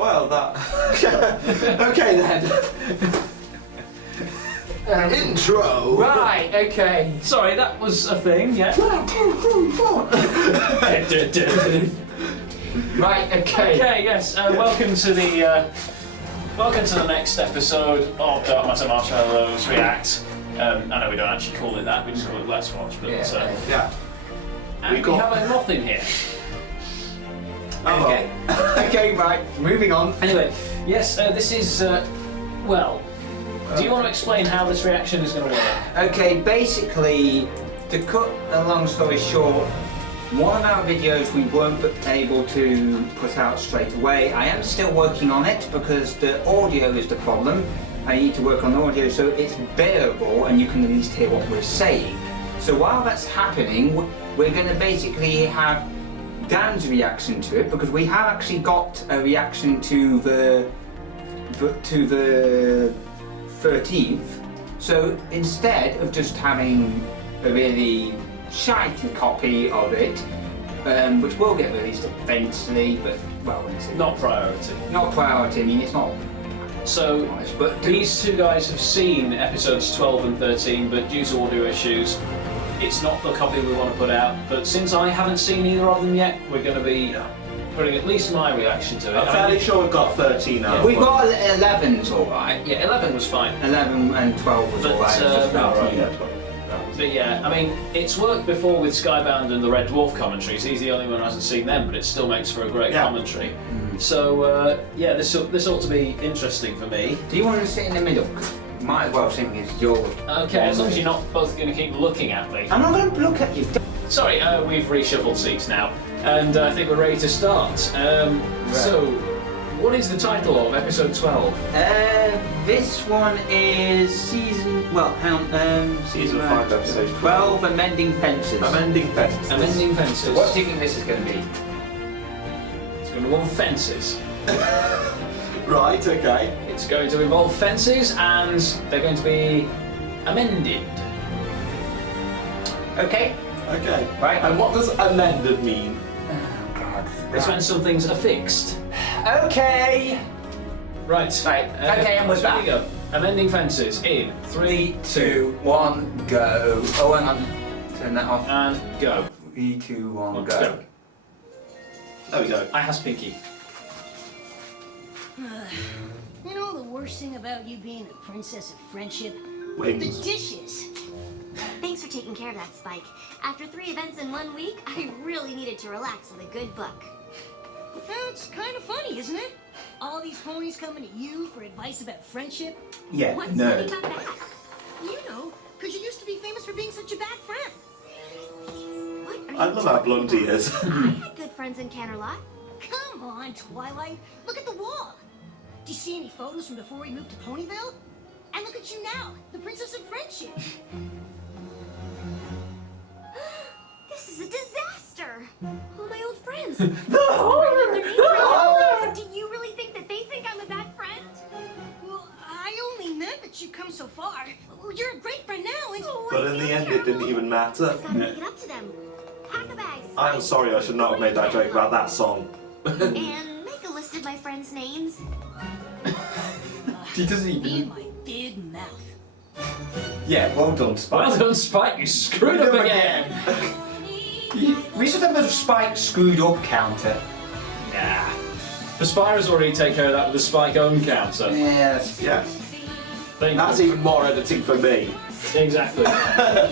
Well, that... Okay then. Intro! Right, okay. Sorry, that was a thing, yeah. Right, okay. Okay, yes, welcome to the next episode of Dark Matter Marshmallows React. I know we don't actually call it that, we just call it Let's Watch, but yeah. And we have a moth in here. Okay. Okay, right, moving on. Anyway, yes, this is, well, do you want to explain how this reaction is going to work? Okay, basically, to cut a long story short, one of our videos we weren't able to put out straight away. I am still working on it because the audio is the problem. I need to work on the audio so it's bearable and you can at least hear what we're saying. So while that's happening, we're going to basically have Dan's reaction to it, because we have actually got a reaction to the 13th. So instead of just having a really shitey copy of it, which will get released eventually, but well, Not priority. not priority. I mean, it's not. So, Honest, but these two guys have seen episodes 12 and 13, but due to audio issues, it's not the copy we want to put out. But since I haven't seen either of them yet, we're going to be putting at least my reaction to it. I'm fairly sure we've got 13 now. We've got 11's all right. Yeah, 11 was fine. 11 and 12 was But, all right. It's just Oh, right, 13. yeah, 12. But yeah, I mean, it's worked before with Skybound and the Red Dwarf commentaries. He's the only one who hasn't seen them, but it still makes for a great commentary. So yeah, this ought to be interesting for me. Do you want to sit in the middle? 'Cause might as well sing as your. Okay, as long as you're not both going to keep looking at me. I'm not going to look at you. Sorry, we've reshuffled seats now, and I think we're ready to start. So, what is the title of episode 12? This one is season. Well, hang on. Season 5, episode 12, Amending Fences. Amending Fences. Amending Fences. What do you think this is going to be? It's going to involve fences. Right, okay. It's going to involve fences, and they're going to be amended. Okay. Okay. Right. And what does amended mean? Oh God. It's when something's affixed. Okay. Right. Right. Okay, and with so that. here we go. Amending fences in 3, 2, 1, go. Oh, hang on. Turn that off. and go. 3, 2, 1, Go. go. There we go. I has Pinkie. You know the worst thing about you being a princess of friendship? Wings. The dishes. Thanks for taking care of that, Spike. After 3 events in 1 week, I really needed to relax with a good book. That's kind of funny, isn't it? All these ponies coming to you for advice about friendship. Yeah, What's nerd. funny about that? You know, because you used to be famous for being such a bad friend. What are I you love how talking blunt he about? is. I had good friends in Canterlot. Come on, Twilight. Look at the wall. Do you see any photos from before we moved to Ponyville? And look at you now, the princess of friendship. This is a disaster. All my old friends. The Remember their names right now? Do you really think that they think I'm a bad friend? Well, I only meant that you've come so far. Well, you're a great friend now, and... Oh, But I in the feel end, it didn't terrible. even matter. I've got to make it up to them. Pack a bag, I'm Spike. sorry, I should not have made that joke about that song. And make a list of my friends' names. She doesn't Me even. and my big mouth. Yeah, well done, Spike. Well done, Spike. You screwed up again. We should have a Spike screwed up counter. Nah. The Spyro's already take care of that with the Spike own counter. Yes. Yes. Thank That's you. even more editing for me. Exactly.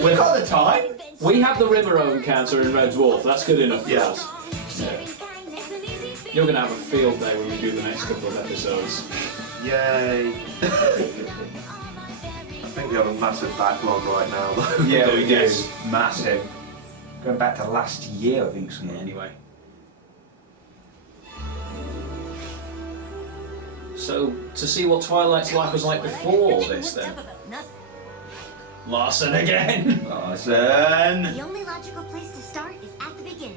We've got the time. We have the Rimmer own counter in Red Dwarf. That's good enough for Yeah. us. Yeah. You're going to have a field day when we do the next couple of episodes. Yay. I think we have a massive backlog right now, though. Yeah, we do. Yes. Massive. Going back to last year, I think. Yeah, anyway. So, to see what Twilight's life was like before You're getting this, worked then. up about nothing. Larson again! Awesome. The only logical place to start is at the beginning.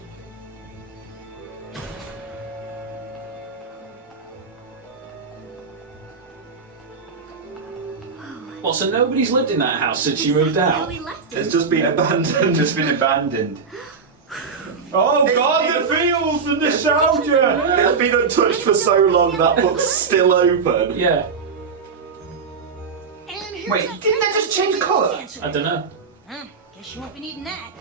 Well, so nobody's lived in that house since you moved How out? we left it. It's just been abandoned. Just been abandoned. Oh God, the feels and the nostalgia! It's been untouched for so long, that book's still open. Yeah, And here's Wait, that didn't that just change colour? Moondancer. I don't know. Guess you won't be needing that.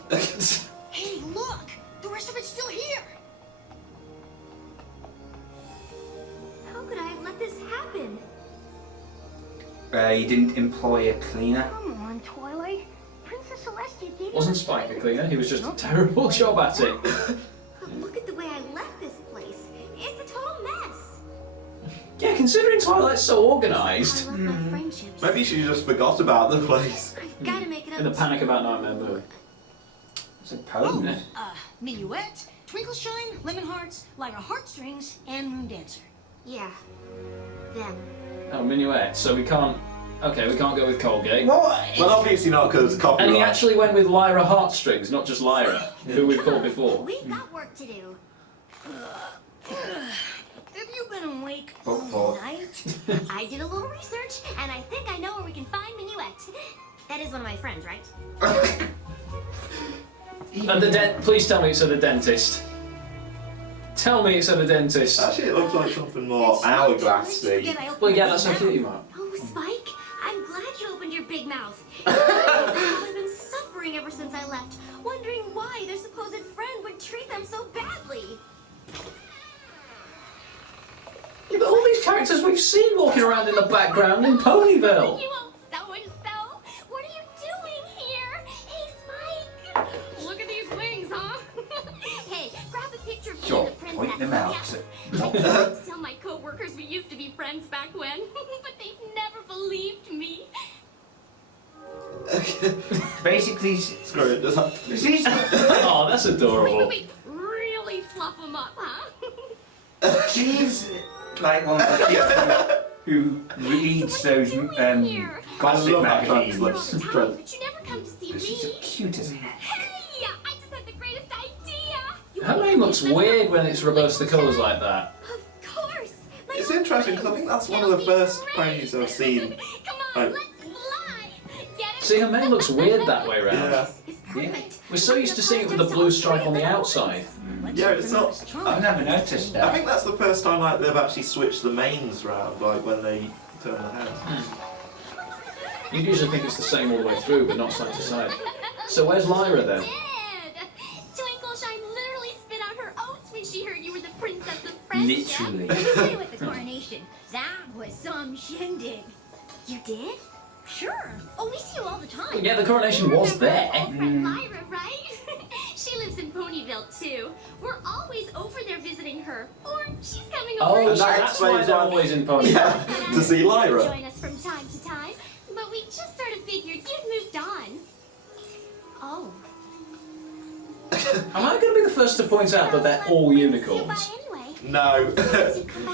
Hey, look! The rest of it's still here! How could I have let this happen? You didn't employ a cleaner. Come on, Twilight. Princess Celestia did. Wasn't Spike a cleaner? He was just a terrible job at it. But look at the way I left this place. It's a total mess. Yeah, considering Twilight's so organised. I love my friendships. Maybe she just forgot about the place. I've got to make it up. In the to panic you. about Nightmare Moon. It's a poem. Minuet, Twinkle Shine, Lemon Hearts, Lyra Heartstrings, and Moondancer. Yeah. Them. Oh, Minuet. So we can't. Okay, we can't go with Colgate. What? Well, obviously not because copyright. And he actually went with Lyra Heartstrings, not just Lyra, who we've called before. We've got work to do. Have you been awake Book all four. night? I did a little research, and I think I know where we can find Minuet. That is one of my friends, right? And please tell me it's at a dentist. Tell me it's at a dentist. Actually, it looks like something more It's not too late to hourglassy. forget I opened Well, yeah, my that's big okay, you mouth. might. Oh, Spike, I'm glad you opened your big mouth. I've been suffering ever since I left, wondering why their supposed friend would treat them so badly. Yeah, but all these characters we've seen walking around in the background in Ponyville. You old so-and-so! What are you doing here? Hey, Spike! Look at these wings, huh? Hey, grab a picture of me Sure, and the princess. point them out. Yeah. I tried to tell my co-workers we used to be friends back when, but they never believed me. Basically, Screw it, does that? she's Oh, that's adorable. Wait, really fluff them up, huh? she's like one of the people who reads those here? gossip love that magazines. You're all the time, Trent. but you never come to see She's so me. cute as heck. Hey, I just had the greatest idea. Her name looks weird when it's reversed the colours like that. Of course. My It's old interesting because I think that's one of the It'll be first great. ponies I've seen. Come on, Like- let's fly. Get it? See, her mane looks weird that way round. Yeah. It's perfect. We're so used to seeing it with the blue stripe on the outside. Yeah, it's not. I've never noticed I that. think that's the first time like they've actually switched the mains round, like when they turn the heads. You'd usually think it's the same all the way through, but not side to side. So where's Lyra then? Did. Twinkle Shine literally spit out her oats when she heard you were the princess of friendship. Literally. Stay with the coronation. That was some shindig. You did? Sure. Oh, we see you all the time. Yeah, the coronation was there. Our old friend Lyra, right? She lives in Ponyville too. We're always over there visiting her, or she's coming over. Oh, here. that that's why explains they're why- always in Ponyville. Yeah, to see Lyra. Join us from time to time, but we just sort of figured you'd moved on. Oh. Am I going to be the first to point out that they're all unicorns? Anyway. No.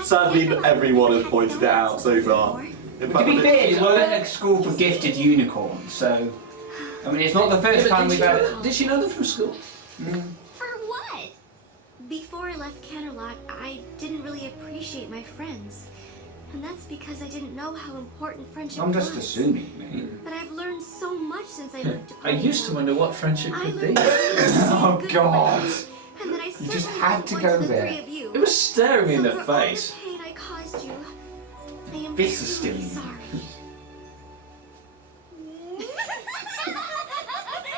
Sadly, everyone has pointed it out so far. In To fact, be fair, we're at a school for gifted unicorns, so I mean it's not the first time we've had it. Did she know them from school? For what? Before I left Canterlot, I didn't really appreciate my friends. And that's because I didn't know how important friendship I'm was. just assuming, mate. But I've learned so much since I moved to I used to Ponyville. wonder what friendship I could learned be. Oh good God! friends, and that I You just certainly had didn't to want go the there. three of you. It was staring me in So the for all face. the pain I caused you, I am This is truly still- sorry.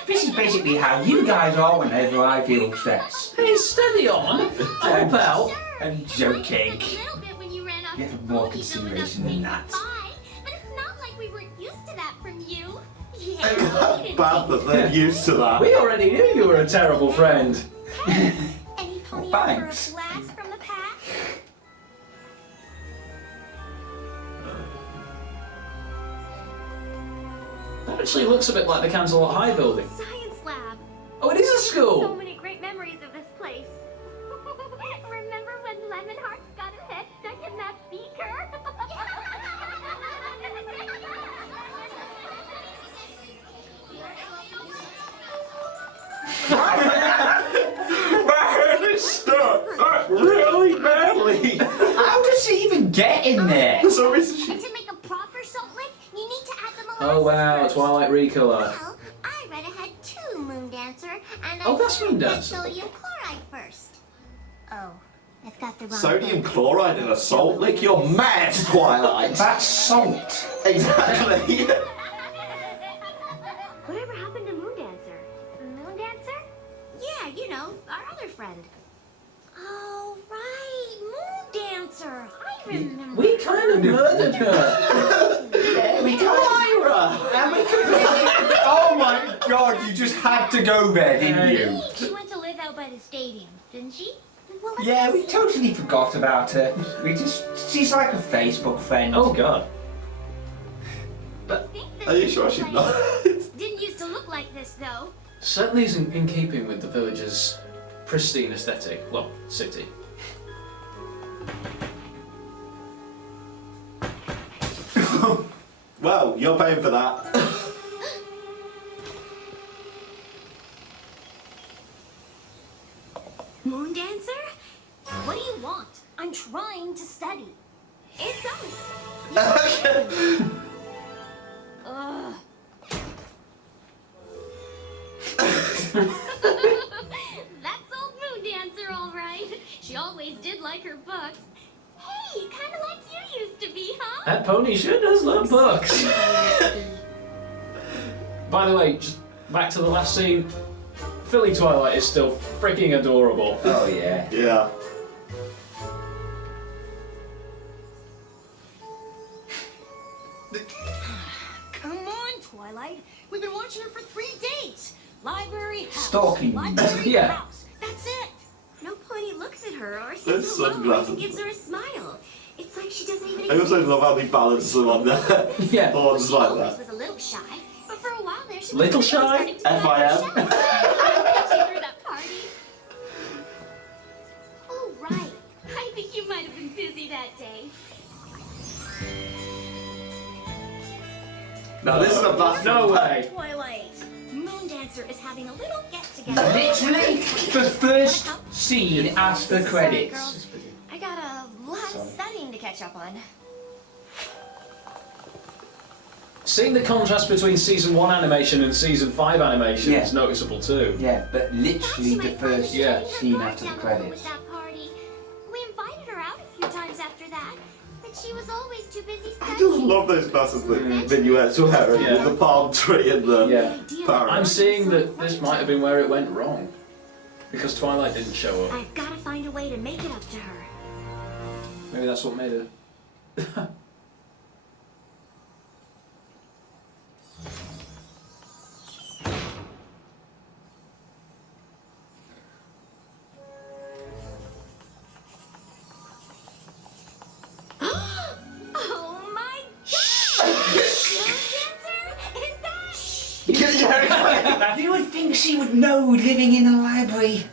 This is basically how you guys are whenever I feel stressed. Hey, steady on. Help out. I'm joking. A little bit when you ran off You to have more Ponyville consideration without than that. saying goodbye, but it's not like we weren't used to that from you. Yeah, Ain't we that didn't bad take that they're used to that. We already knew you were a terrible friend. Any pony Well, ever a thanks. blast from the pack? That actually looks a bit like the Canterlot High building. Science lab. Oh, it is a So school. many great memories of this place. Remember when Lemon Hearts got his head stuck in that beaker? My head is stuck really badly. How does she even get in there? For some reason, she. And to make a proper salt lick, you need to add the molasses Oh wow, first. Twilight Recolor. Well, I read ahead too, Moondancer, and Oh, I that's found that Moondancer. sodium chloride Oh, I've got the wrong Sodium book. chloride in a salt lick? You're mad, Twilight! That's salt. Exactly! Whatever happened to Moondancer? Moondancer? Yeah, you know, our other friend. Oh, right, Moondancer. I remember. We kind of murdered her. Yeah, we Lyra! And we completely... Oh my god, you just had to go there, didn't you? She went to live out by the stadium, didn't she? Well, let's Yeah, go we see. totally forgot about her. She's like a Facebook friend. Oh god. I think this Are you is sure the she's place. not? Didn't used to look like this, though. Certainly isn't in keeping with the village's pristine aesthetic. Well, city. Well, you're paying for that. Moondancer? What do you want? I'm trying to study. It's us. Ugh. That's old Moondancer, all right. She always did like her books. Hey, kind of like you used to be, huh? That pony sure does love books. By the way, just back to the last scene. Philly Twilight is still freaking adorable. Oh yeah. Yeah. Come on, Twilight. We've been watching her for 3 days. Library, house. Stalking. Library, Yeah. house. That's it. No pony looks at her or Those says hello or sunglasses. even gives her a smile. It's like she doesn't even I also exist. love how they balance them on there. Yeah. Horns She like always that. was a little shy, but for a while there she Little was really shy? starting to be like FIM. herself. She threw that party. Oh, right. I think you might have been busy that day. Now this is a blast. No way. Twilight. Moondancer is having a little get-together. Literally the first scene after credits. I got a lot of studying to catch up on. Seeing the contrast between season 1 animation and season 5 animation Yeah. is noticeable too. Yeah, but literally the first Yeah. scene after the credits. That party. We invited her out a few times after that, but she was always too busy I just studying. love those glasses that Minuet's wearing Yeah. with the palm tree and the Yeah. parrot. I'm seeing that this might have been where it went wrong. Because Twilight didn't show up. I've got to find a way to make it up to her. Maybe that's what made her. Oh my god! Moondancer? Is that? You would think she would know living in a library.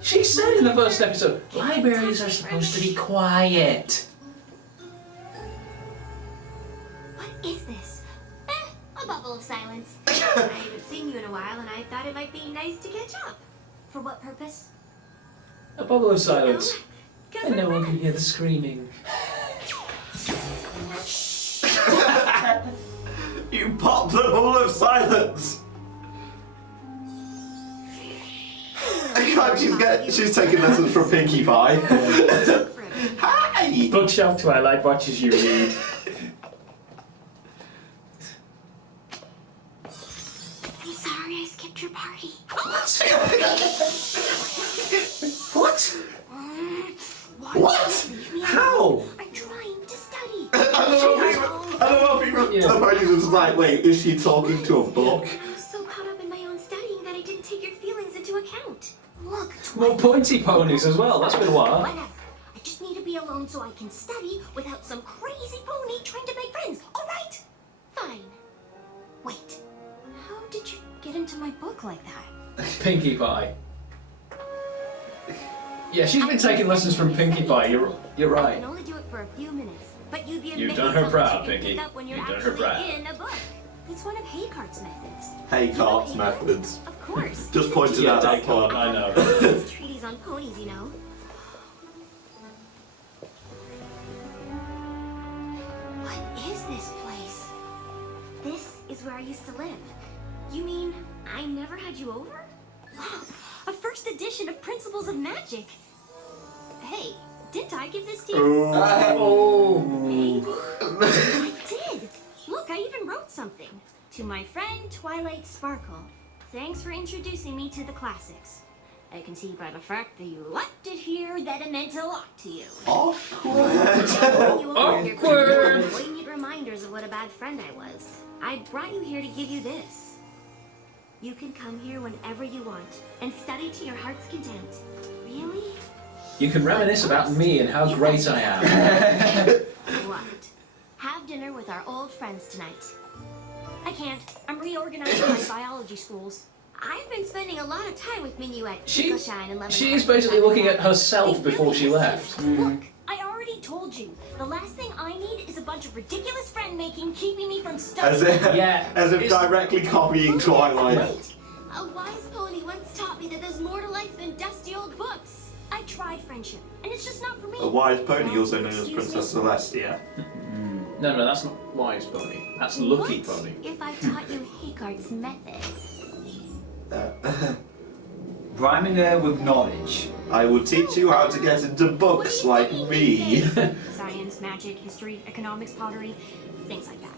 She said in the first episode, Libraries are supposed to be quiet. What is this? A bubble of silence. I haven't seen you in a while, and I thought it might be nice to catch up. For what purpose? a bubble of silence. Cause And we're no one can friends. hear the screaming. You popped the bubble of silence. I can't. She's taking lessons from Pinkie Pie. Hi. Bookshelf Twilight watches you read. I'm sorry I skipped your party. What? What? Leave me How? alone. I'm trying to study. I don't know if people. Yeah. The ponies was like, wait, is she talking to a book? I was so caught up in my own studying that I didn't take your feelings into account. Look, More pointy ponies as well, that's been a while. whatever. I just need to be alone so I can study without some crazy pony trying to make friends. All right? Fine. Wait. How did you get into my book like that? Pinkie Pie. Yeah, she's been taking lessons from Pinkie Pie, you're I right. can only do it for a few minutes, but you'd be You've amazed done her how much proud, you can Pinkie. pick up when you're You've done her actually proud. in a book. It's one of Haycart's methods. Hey, Carp's methods. Of course. Just pointed Yeah, out that Descartes, part. I know. It's treaties on ponies, you know. What is this place? This is where I used to live. You mean I never had you over? A first edition of Principles of Magic. Hey, didn't I give this to you? Maybe. I did. Look, I even wrote something. To my friend Twilight Sparkle. Thanks for introducing me to the classics. I can see by the fact that you left it here that it meant a lot to you. Awkward. Poignant reminders of what a bad friend I was. I brought you here to give you this. You can come here whenever you want and study to your heart's content. Really? You can reminisce about me and how great I am. What? Have dinner with our old friends tonight. I can't. I'm reorganizing my biology schools. I've been spending a lot of time with Minuet, She- Shine, and Lemon She's Hearts basically and looking at Lemon herself before she left. Look, I already told you. The last thing I need is a bunch of ridiculous friend making keeping me from As studying. if, Yeah, as if it's- directly copying Twilight. Wait, a wise pony once taught me that there's more to life than dusty old books. I tried friendship, and it's just not for me. A wise pony, also known as Excuse Princess me? Celestia. No, that's not Wise Pony. That's Lucky What Pony. if I taught you Haygart's method? Rhyming her with knowledge. I will teach you how to get into books like me. Science, magic, history, economics, pottery, things like that.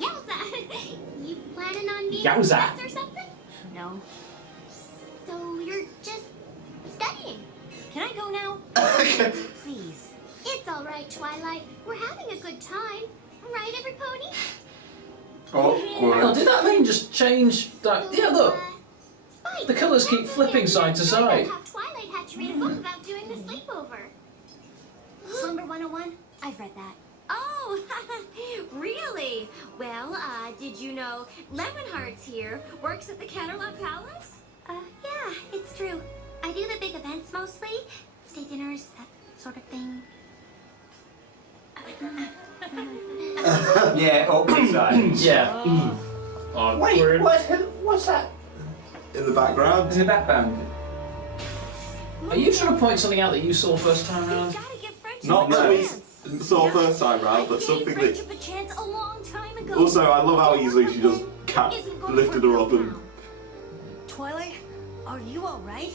Yowza! You planning on being Yowza. a professor or something? No. So you're just studying? Can I go now? Please. It's all right, Twilight. We're having a good time. Right, every pony? Hang on, did that thing just change that? Yeah, look. Spike, The colours keep flipping side to side. How Twilight had to read a book about doing the sleepover. Slumber 101? I've read that. Oh, really? Well, did you know Lemon Hearts here works at the Canterlot Palace? Yeah, it's true. I do the big events mostly. State dinners, that sort of thing. Yeah, awkward silence. Yeah. Awkward. What's that? In the background. In the background. Are you trying to point something out that you saw first time You round? gotta give friendship Not a that we chance. saw first time I round, but gave something that. friendship a chance a long time ago. Also, I love how easily she just Isn't gonna lifted work her out up and. now. Twilight, are you alright?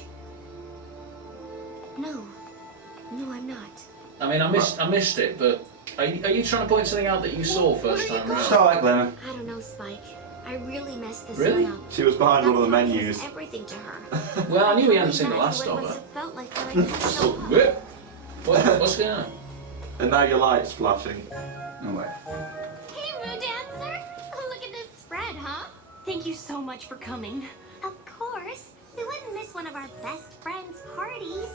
No, I'm not. I mean, I missed it, but are you trying to point something out that you saw first time round? Start like Lemon. I don't know, Spike. I really messed this Really? one up. She was behind one of the That podcast menus. is everything to her. Well, I knew we hadn't seen the Imagine last what of it must her. have felt like for like so long. What's going on? And now your light's flashing. No way. Hey, Moondancer! Look at this spread, huh? Thank you so much for coming. Of course. We wouldn't miss one of our best friends' parties.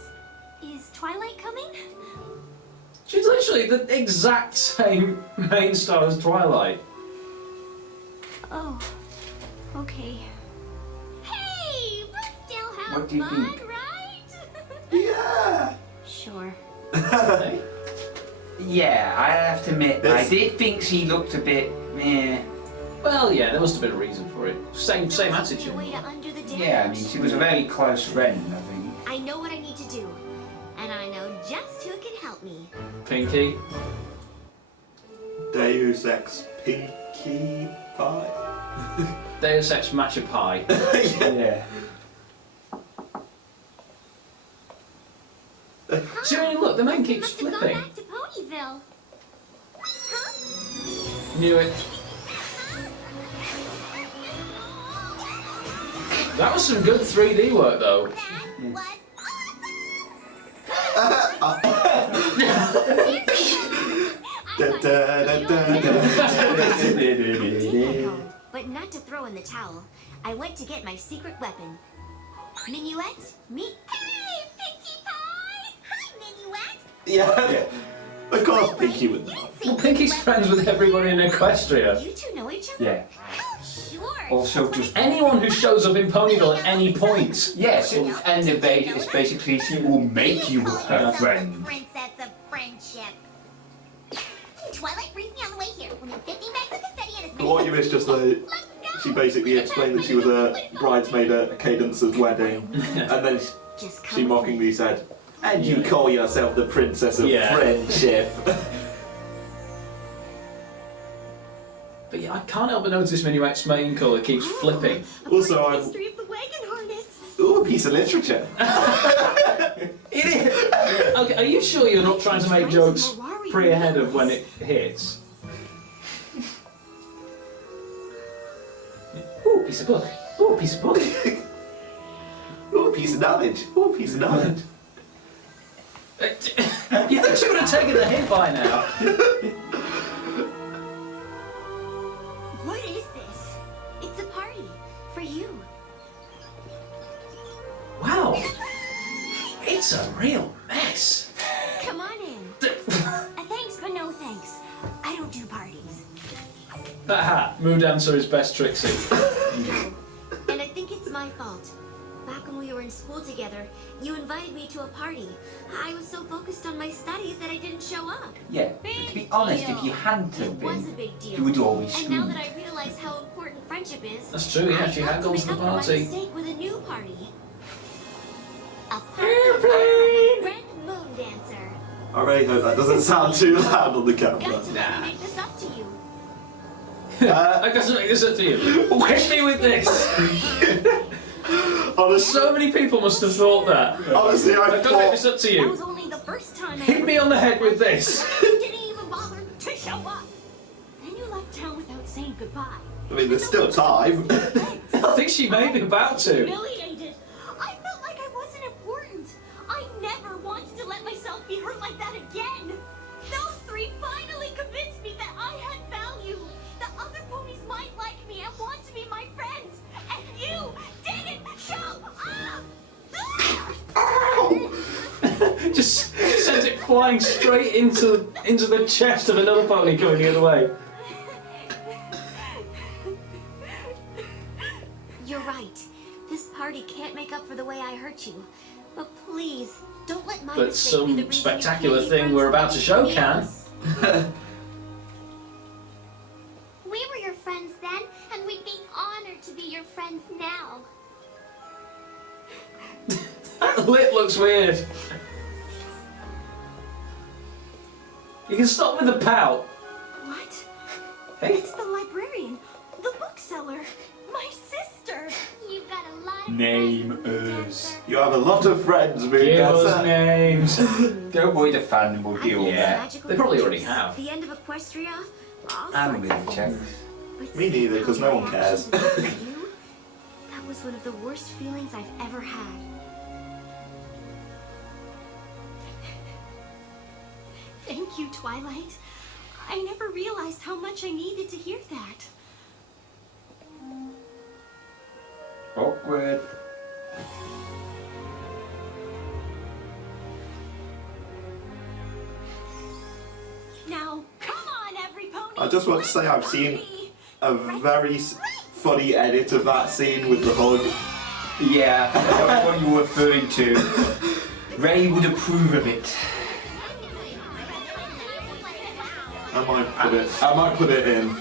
Is Twilight coming? She's literally the exact same main star as Twilight. Oh, okay. Hey, we'll still have What do you fun, think? right? Yeah! Sure. Hey? Yeah, I have to admit, I It's- did think she looked a bit meh. Well, yeah, there must have been a reason for it. Same There must be attitude. a way to undo the damage. Yeah, I mean, she was a very close friend, I think. I know what I need to do. And I know just who can help me. Pinkie. Deus Ex Pinkie Pie. Deus Ex Matcha Pie. Yeah. See, I mean, look, the man keeps Must have gone flipping. back to Ponyville. Huh? Knew it. That was some good 3D work, though. That was Da, da, da, da, da. But not to throw in the towel. I went to get my secret weapon. Minuet, meet. Hey, Pinkie Pie! Hi, Minuet! Yeah. Of course, Pinkie would know. Well, Pinkie's friends with everybody in Equestria. You two know each other? Yeah. Oh, sure. Also, just Anyone who shows up in Ponyville at any point. yes, and the bait is basically she will make you her friend. Princess of friendship. Twilight briefed me on the way here. We'll need 15 bags of confetti and as many What you missed just there, Let's go. she basically explained that she was a bridesmaid at Cadence's wedding, and then Just come she with me. mockingly said, "And you call yourself the Princess of Yeah. Friendship?" But yeah, I can't help but notice Minuet's main colour keeps flipping. Also, The I'm history of the wagon harness. Ooh, a piece of literature. It is. Okay, are you sure you're not trying to make jokes pre-ahead of when it hits? Ooh, piece of book. Ooh, piece of book. Ooh, a piece of knowledge. Ooh, a piece of knowledge. You think she would have taken the hint by now? What is this? It's a party for you. Wow. It's a real mess. Come on in. Thanks, but no thanks. I don't do parties. That hat, Moondancer is best Trixie. And I think it's my fault. Back when we were in school together, you invited me to a party. I was so focused on my studies that I didn't show up. Yeah, but to be honest, if you hadn't It have was a been, big deal. you would always And now scream. that I realize how important friendship is, That's true, yeah, I she have had to gone make to the up for my party. mistake with a new party. A party for my friend Moondancer. I really hope that doesn't sound too loud on the camera. Got to let me make this up to you. I got to make this up to you. Hit me with this. Honestly, So many people must have thought that. honestly, I I've got to make this thought. up to That you. was only the first time I Hit ever me on the head with this. You didn't even bother to show up. Then you left town without saying goodbye. I mean, there's still time. I think she may be about to. Humiliated. I felt like I wasn't important. I never wanted to let myself be hurt like that again. Those three finally convinced me that I had value. That other ponies might like me and want to be my friend. And you didn't show up. Just sent it flying straight into the chest of another pony going the other way. You're right. This party can't make up for the way I hurt you. But please, don't let my But mistake be the some reason spectacular you can't be thing we're friends about to with show anybody can. else. We were your friends then, and we'd be honored to be your friends now. That lip looks weird. You can stop with the pout. What? Hey. It's the librarian, the bookseller, my sister. You've got a lot of Name friends, us. You have a lot of friends, Give us Moondancer. names. Don't worry, the fan will deal with Yeah. it. They probably already have. The end of Equestria. All I'm sorts with of you, Jack. things. But Me neither, 'cause no one seeing how cares. my actions affected you, that was one of the worst feelings I've ever had. Thank you, Twilight. I never realized how much I needed to hear that. Awkward. Now, come on, every pony. I just want to say I've seen a very funny edit of that scene with the hug. Yeah, that's what you were referring to. Ray would approve of it. I might put it in.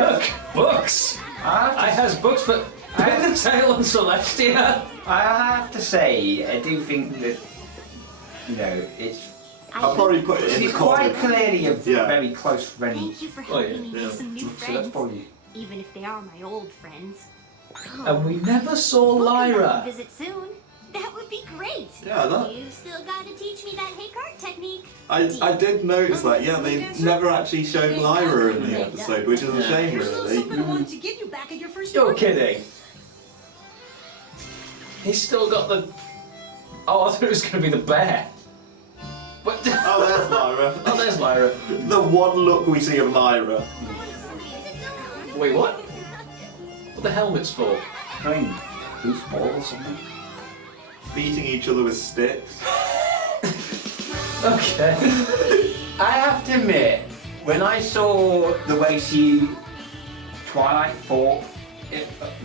Look, books. I has books for Pin the Tail and Celestia. I have to say, I do think that, you know, I'll probably put it in the it's quite comment. clearly a Yeah. very close friend. Thank you for Oh, yeah, helping me yeah. make some new So that's friends, probably. even if they are my old friends. And we never saw We'll come back and Lyra. visit soon. That would be great. Yeah, that. You've still got to teach me that hey cart technique. I did notice that. Yeah, they never actually showed Lyra in the episode, which is a shame, Here's a little really. something I wanted to give you back at your first You're party. kidding. He's still got the. Oh, I thought it was going to be the bear. What? Oh, there's Lyra. Oh, there's Lyra. The one look we see of Lyra. Wait, what? What the helmet's for? Train. Who's ball or something? Beating each other with sticks. Okay. I have to admit, when I saw the way Twilight thought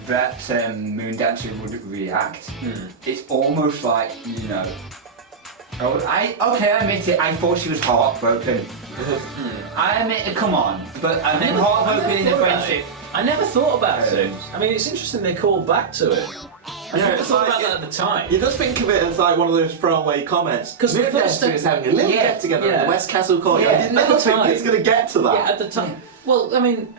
that Moondancer would react, it's almost like, you know. I admit it, I thought she was heartbroken. I admit it, come on. But I mean, heartbroken in the friendship. I never thought about it. I mean, it's interesting they called back to it. I never it's thought like- about that at the time. You just think of it as like one of those throwaway comments. 'Cause the first Moondancer is having a little get together yeah. at the West Castle Court. Yeah, I didn't at ever the think time. it's going to get to that. Yeah, at the time. Well, I mean,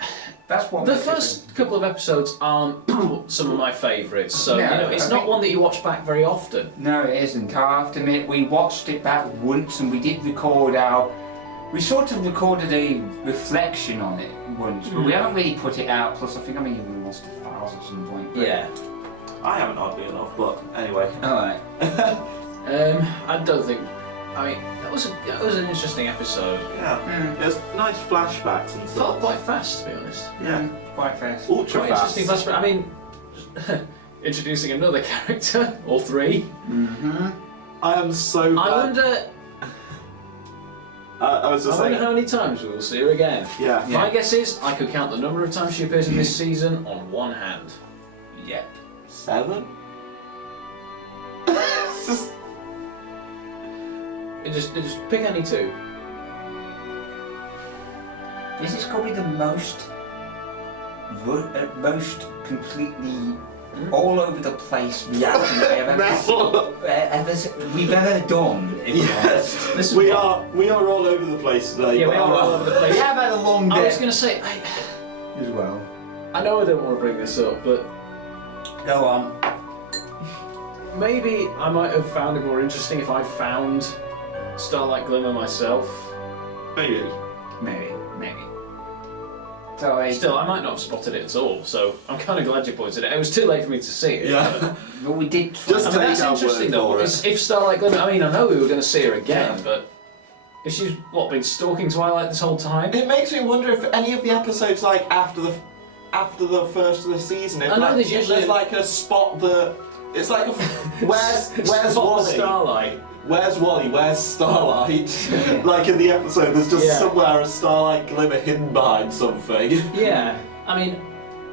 That's what The makes it first couple of episodes aren't some of my favourites, so No, you know it's I not think- one that you watch back very often. No, it isn't. I have to admit, we watched it back once and we did record our... We sort of recorded a reflection on it once, but we haven't really put it out. Plus, I think I may have lost the files at some point. But... Yeah. I haven't oddly enough, but anyway. Alright. I don't think. I mean, that was an interesting episode. Yeah. There's nice flashbacks and Felt stuff. quite fast, to be honest. Yeah. Quite fast. Ultra Quite fast. interesting flashback. I mean, introducing another character or three. Mm-hmm. I am so glad. I wonder. I was I just wonder saying. how many times we will see her again. Yeah. My guess is I could count the number of times she appears in this season on one hand. Yep. 7? It's just... Just pick any two. This is probably the most completely all over the place reaction I have we've ever done. If Yes. This is We what- are all over the place today. Yeah, we but, are all over the place. We have had a long I day was going to say, as well. I know I don't want to bring this up, but Go on. maybe I might have found it more interesting if I found Starlight Glimmer myself. Maybe. Maybe. Sorry. Still, I might not have spotted it at all, so I'm kind of glad you pointed it. It was too late for me to see it. Yeah. But we did Just I take mean, that's our interesting word though. for it. Is- If Starlight Glimmer, I mean, I know we were going to see her again, Yeah. but if she's been stalking Twilight this whole time? It makes me wonder if any of the episodes, like after the first of the season, if, I know like, there's if usually there's like a spot that it's like a where's Spot Wally? Starlight. Where's Wally? Where's Starlight? Like in the episode, there's just Yeah. somewhere a Starlight Glimmer hidden behind something. Yeah, I mean,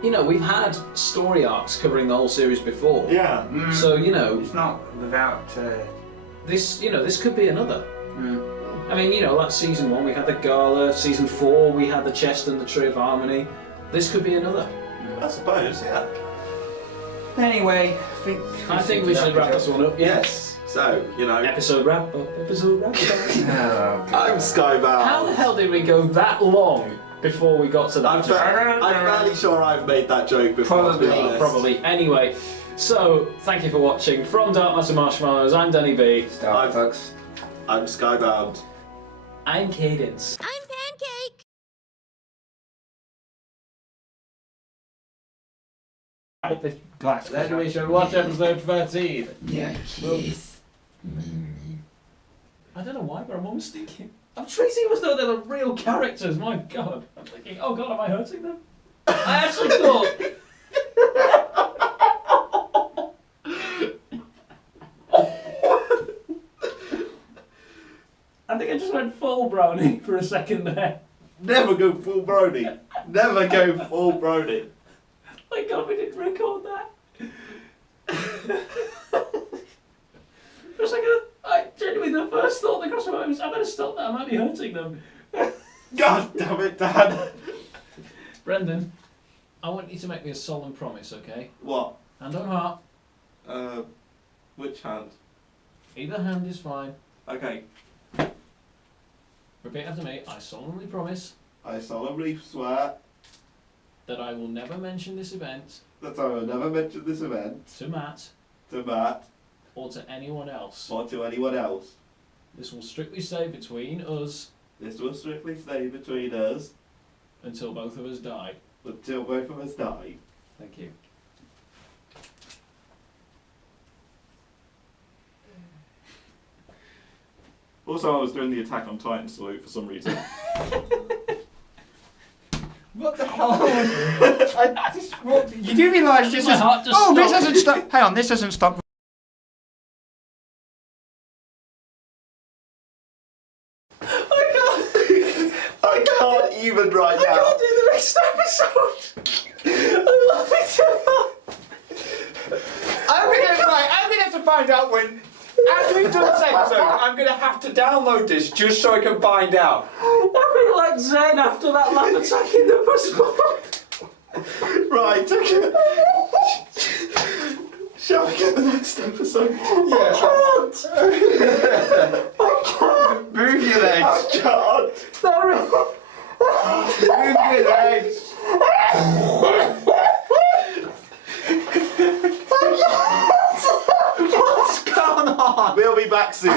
you know, we've had story arcs covering the whole series before. Yeah. So, you know, It's not without. this could be another. I mean, you know, like season 1 we had the gala, season 4 we had the chest and the tree of harmony. This could be another. I suppose. Yeah. Anyway, I think we should wrap this one up. Yes. So Episode wrap up. Episode wrap up. Oh, I'm Skybound. How the hell did we go that long before we got to that? I'm fairly sure I've made that joke before. to be Probably, honest. Probably. Anyway, so thank you for watching. From Dark Matter Marshmallows, I'm Danny B. Start, folks. I'm Skybound. I'm Cadence. I'm Pancake. Then we should watch episode 13. Yeah, Keith. I don't know why, but I'm always thinking. I'm treating them as though they're the real characters. My God, I'm thinking, oh God, am I hurting them? I actually thought. I think I just went full brownie for a second there. Never go full Brony. Never go full Brony. Thank God we didn't record that. For a second, I genuinely, the first thought that crossed my mind was, I better stop that, I might be hurting them. God damn it, Dad. Brendan, I want you to make me a solemn promise, okay? What? Hand on heart. Which hand? Either hand is fine. Okay. Repeat after me. I solemnly promise I solemnly swear that I will never mention this event that I will never mention this event to Matt to Matt or to anyone else. or to anyone else. This will strictly stay between us This will strictly stay between us until both of us die. until both of us die. Thank you. Also, I was doing the Attack on Titan salute for some reason. What the hell? You do realise this My is. heart just Oh, this stopped. hasn't stopped. Hang on, this hasn't stopped. I can't even right now. I can't do the next episode. I love it so much. I'm gonna have to find out when. After we've done this episode, I'm gonna have to download this just so I can find out. I feel like Zen after that laugh attack in the bus. Right, okay. Shall we get the next episode? Yeah. I can't. Move your legs. I can't. Sorry. Move your legs. What's going on? We'll be back soon.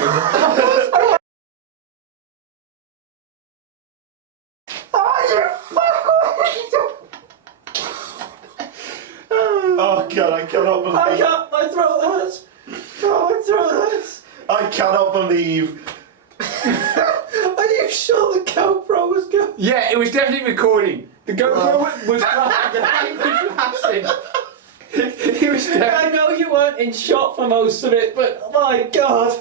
Oh god, I cannot believe. I can't. My throat hurts. Oh, my throat hurts. I cannot believe. Are you sure the GoPro was going? Yeah, it was definitely recording. The GoPro was the light was flashing. It was I know you weren't in shot for most of it, but my God.